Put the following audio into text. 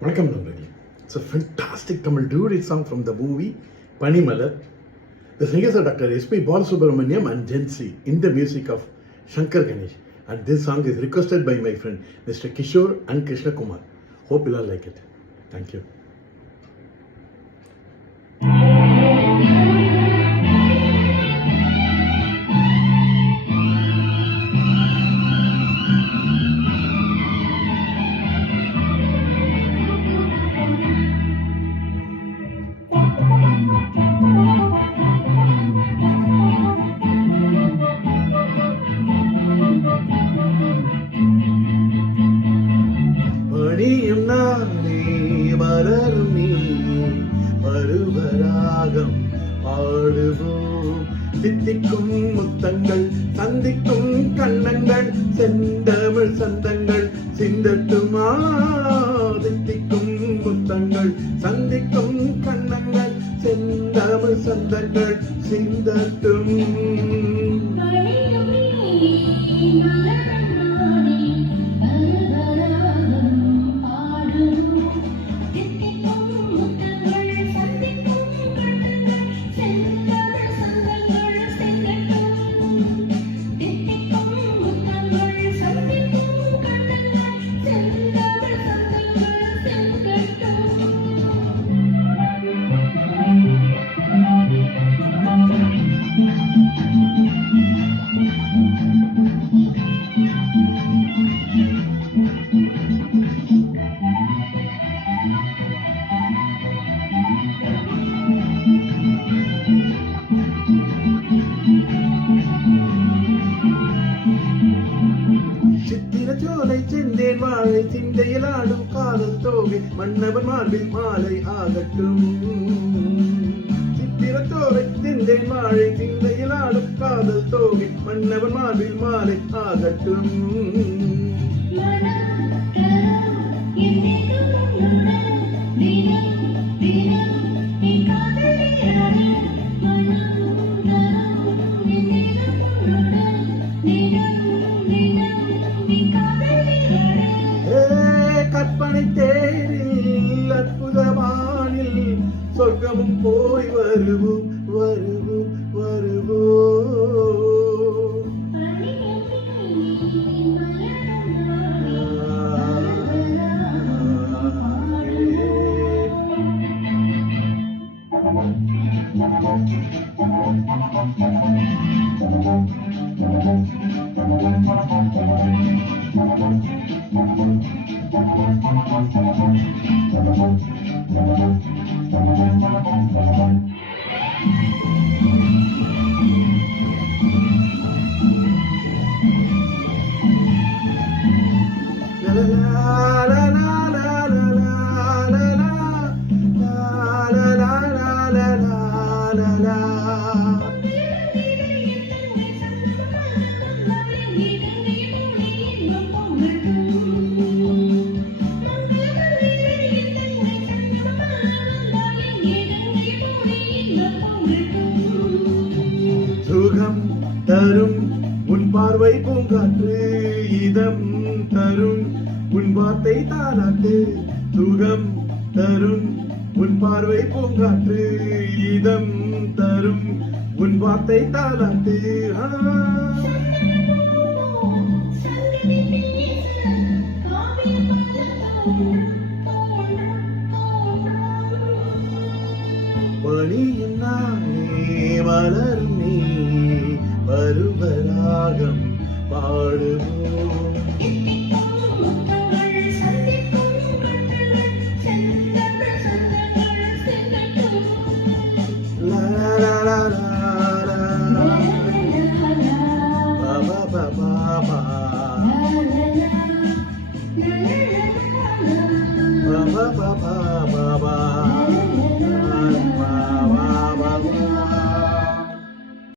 வணக்கம் நண்பர்களே. It's a fantastic Tamil duet song from the movie Panimalar. The singers are Dr. S.P. Balasubramaniam and Jensi in the music of Shankar Ganesh. And this song is requested by my friend Mr. Kishore and Krishna Kumar. Hope you all like it. Thank you. பணியும் நானே மலரும் நீ பருவராகம் பாடுவோம். சித்திக்கும் முத்தங்கள் சந்திக்கும் கண்ணங்கள் செந்தமிழ் சந்தங்கள் சிந்தட்டுமா. சித்திக்கும் முத்தங்கள் சந்திக்கும் கண்ணங்கள் செந்தமிழ் சந்தங்கள் சிந்தட்டும். சித்திரச்சோலை செந்தேன் வாழை சிந்தையில் ஆடும் காதல் தோகை மன்னவன் மார்பில் மாலை ஆகட்டும். சித்திரச்சோலை செந்தேன் வாழை சிந்தையில் ஆடும் காதல் தோகை மன்னவன் மார்பில் மாலை ஆகட்டும். கற்பனை தேரில் அற்புதமானில் சொர்க்கமும் போய் வருவோம் வருவோம் வருவோம். சுகம் தரும் உன் பார்வை பூங்காற்று இதம் தரும் உன் வார்த்தை தாராட்டு. சுகம் தரும் உன் பார்வை பூங்காற்று இதம் தரும் உன் வார்த்தை தாராட்டு. பணியும் நானே மலரும் நீ பருவராகம் பாடுவோம்.